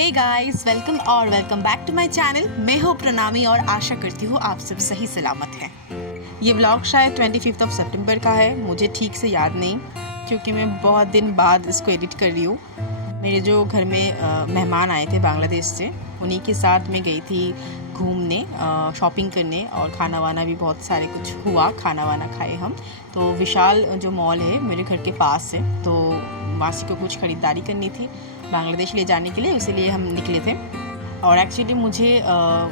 Hey guys, welcome back to my channel. मैं हूँ प्रणामी और आशा करती हूँ आप सब सही सलामत हैं। ये व्लॉग शायद 25 सितंबर का है, मुझे ठीक से याद नहीं क्योंकि मैं बहुत दिन बाद इसको एडिट कर रही हूँ। मेरे जो घर में मेहमान आए थे बांग्लादेश से, उन्हीं के साथ मैं गई थी घूमने, शॉपिंग करने और खाना वाना भी बहुत सारे कुछ हुआ, खाना वाना खाए हम। तो विशाल जो मॉल है मेरे घर के पास है, तो मासी को कुछ ख़रीदारी करनी थी बांग्लादेश ले जाने के लिए, इसीलिए हम निकले थे। और एक्चुअली मुझे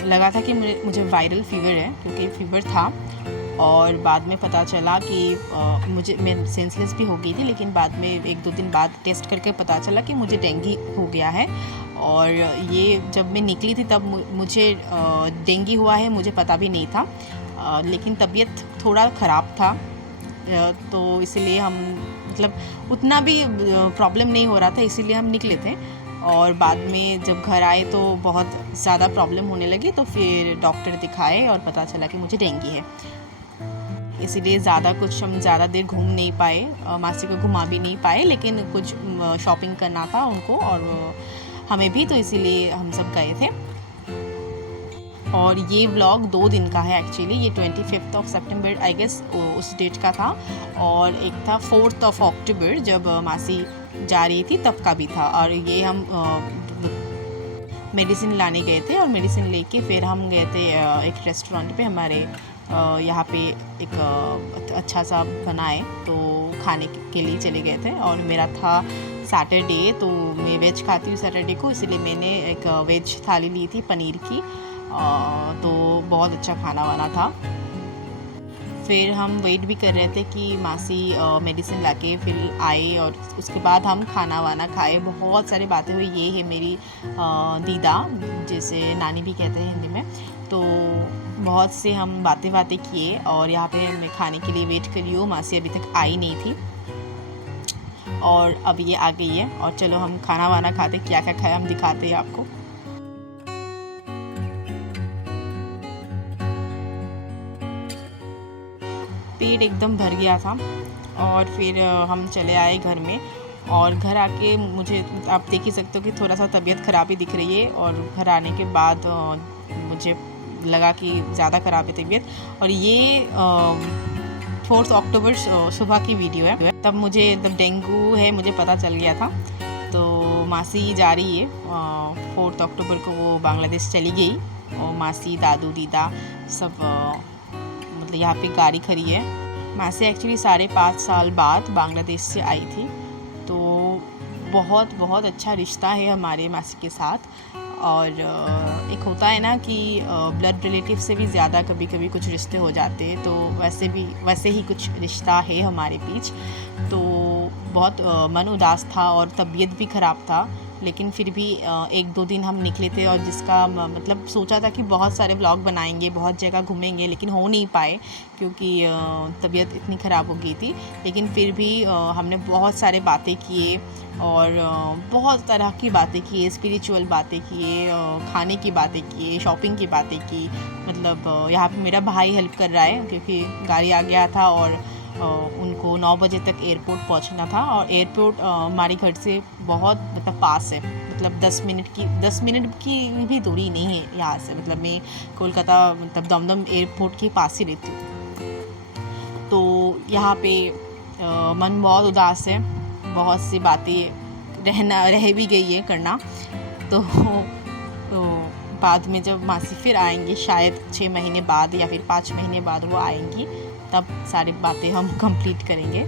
लगा था कि मुझे वायरल फ़ीवर है क्योंकि फ़ीवर था, और बाद में पता चला कि मैं सेंसलेस भी हो गई थी, लेकिन बाद में 1-2 दिन बाद टेस्ट करके पता चला कि मुझे डेंगू हो गया है। और ये जब मैं निकली थी तब मुझे डेंगू हुआ है, मुझे पता भी नहीं था, लेकिन तबीयत थोड़ा ख़राब था, तो इसलिए हम मतलब उतना भी प्रॉब्लम नहीं हो रहा था, इसीलिए हम निकले थे। और बाद में जब घर आए तो बहुत ज़्यादा प्रॉब्लम होने लगी, तो फिर डॉक्टर दिखाए और पता चला कि मुझे डेंगू है। इसीलिए हम ज़्यादा देर घूम नहीं पाए, मासी को घुमा भी नहीं पाए, लेकिन कुछ शॉपिंग करना था उनको और हमें भी, तो इसीलिए हम सब गए थे। और ये व्लॉग 2 दिन का है एक्चुअली। ये 25 सितंबर आई गेस उस डेट का था, और एक था 4 अक्टूबर जब मासी जा रही थी तब का भी था। और ये हम मेडिसिन लाने गए थे, और मेडिसिन लेके फिर हम गए थे एक रेस्टोरेंट पे, हमारे यहाँ पे एक अच्छा सा बनाए, तो खाने के लिए चले गए थे। और मेरा था सैटरडे, तो मैं वेज खाती हूँ सैटरडे को, इसलिए मैंने एक वेज थाली ली थी पनीर की, तो बहुत अच्छा खाना वाना था। फिर हम वेट भी कर रहे थे कि मासी मेडिसिन लाके फिर आए, और उसके बाद हम खाना वाना खाए। बहुत सारी बातें हुई। ये है मेरी दीदा, जिसे नानी भी कहते हैं हिंदी में। तो बहुत से हम बातें किए, और यहाँ पे मैं खाने के लिए वेट कर रही हूँ, मासी अभी तक आई नहीं थी, और अब ये आ गई है। और चलो हम खाना वाना खाते, क्या क्या खाया हम दिखाते हैं आपको। पेट एकदम भर गया था, और फिर हम चले आए घर में। और घर आके मुझे, आप देख ही सकते हो कि थोड़ा सा तबीयत ख़राब ही दिख रही है, और घर आने के बाद मुझे लगा कि ज़्यादा ख़राब है तबीयत। और ये 4 अक्टूबर सुबह की वीडियो है, तब मुझे जब डेंगू है मुझे पता चल गया था। तो मासी जा रही है 4 अक्टूबर को, वो बांग्लादेश चली गई, और मासी, दादू, दीदा सब मतलब यहाँ पे गाड़ी खड़ी है। मासी एक्चुअली 5.5 साल बाद बांग्लादेश से आई थी, तो बहुत अच्छा रिश्ता है हमारे मासी के साथ। और एक होता है ना कि ब्लड रिलेटिव से भी ज़्यादा कभी कभी कुछ रिश्ते हो जाते हैं, तो वैसे ही कुछ रिश्ता है हमारे बीच। तो बहुत मन उदास था और तबीयत भी ख़राब था, लेकिन फिर भी 1-2 दिन हम निकले थे, और जिसका मतलब सोचा था कि बहुत सारे व्लॉग बनाएंगे, बहुत जगह घूमेंगे, लेकिन हो नहीं पाए क्योंकि तबीयत इतनी ख़राब हो गई थी। लेकिन फिर भी हमने बहुत सारे बातें किए, और बहुत तरह की बातें की, स्पिरिचुअल बातें किए, खाने की बातें किए, शॉपिंग की बातें की। मतलब यहाँ पे मेरा भाई हेल्प कर रहा है क्योंकि गाड़ी आ गया था, और उनको 9 बजे तक एयरपोर्ट पहुंचना था। और एयरपोर्ट हमारे घर से बहुत मतलब पास है, मतलब 10 मिनट की भी दूरी नहीं है यहाँ से। मतलब मैं कोलकाता मतलब दमदम एयरपोर्ट के पास ही रहती हूँ। तो यहाँ पे मन बहुत उदास है, बहुत सी बातें रह भी गई है करना। तो बाद में जब मासी फिर आएंगी, शायद 6 महीने बाद या फिर 5 महीने बाद वो आएंगी, तब सारी बातें हम कंप्लीट करेंगे।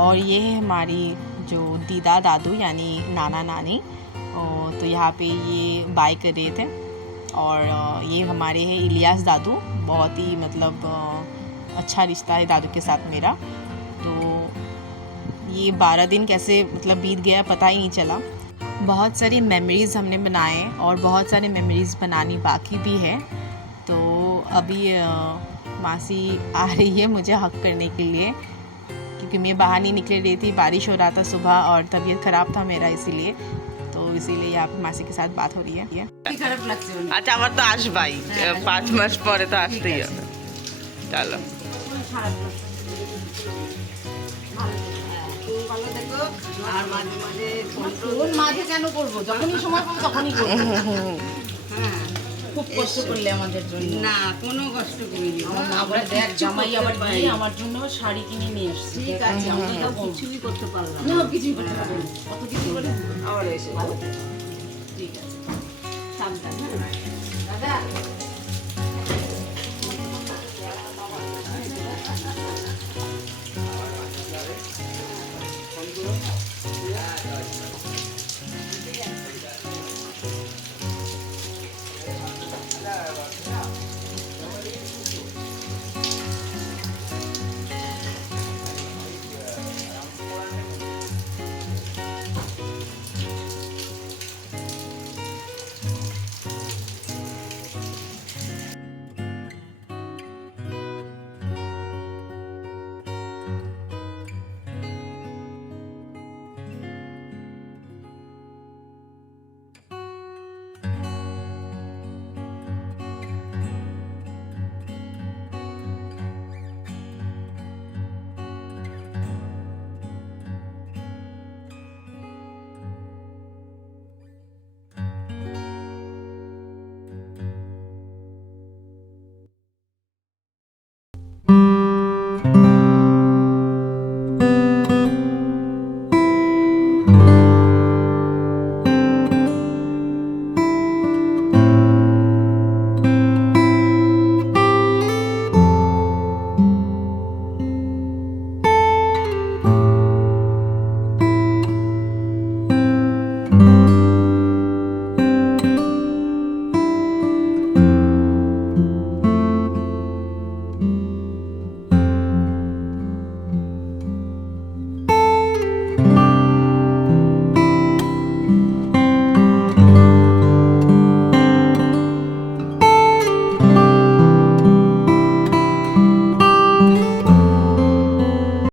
और ये है हमारी जो दीदा दादू यानी नाना नानी, तो यहाँ पे ये बाय कर रहे थे। और ये हमारे हैं इलियास दादू, बहुत ही मतलब अच्छा रिश्ता है दादू के साथ मेरा। तो ये 12 दिन कैसे मतलब बीत गया पता ही नहीं चला। बहुत सारी मेमोरीज़ हमने बनाए और बहुत सारी मेमोरीज़ बनानी बाकी भी है। तो अभी मासी आ रही है मुझे हक करने के लिए, क्योंकि मैं बाहर नहीं निकल रही थी, बारिश हो रहा था सुबह और तबीयत ख़राब था मेरा, इसीलिए यहाँ पे मासी के साथ बात हो रही है। আচ্ছা আমার তো আসবাই, 5 মাস পরে তো আসতেই হবে। চলো আর মাঝে মাঝে ফোন মাঝে কেন করবো, যখনই সময় পাবো তখনই করবো। হ্যাঁ, খুব কষ্ট করলে আমাদের জন্য। না, কোনো কষ্ট করিনি। আমরা দেখ জামাই আবার ভাই আমার জন্য শাড়ি কিনে নিয়ে এসেছে। ঠিক আছে, আমি তো কিছুই করতে পারলাম না। কিছুই করতে পারলাম না। কত কিছু করে আবার এসে ভালো। ঠিক আছে, সাবধান। দাদা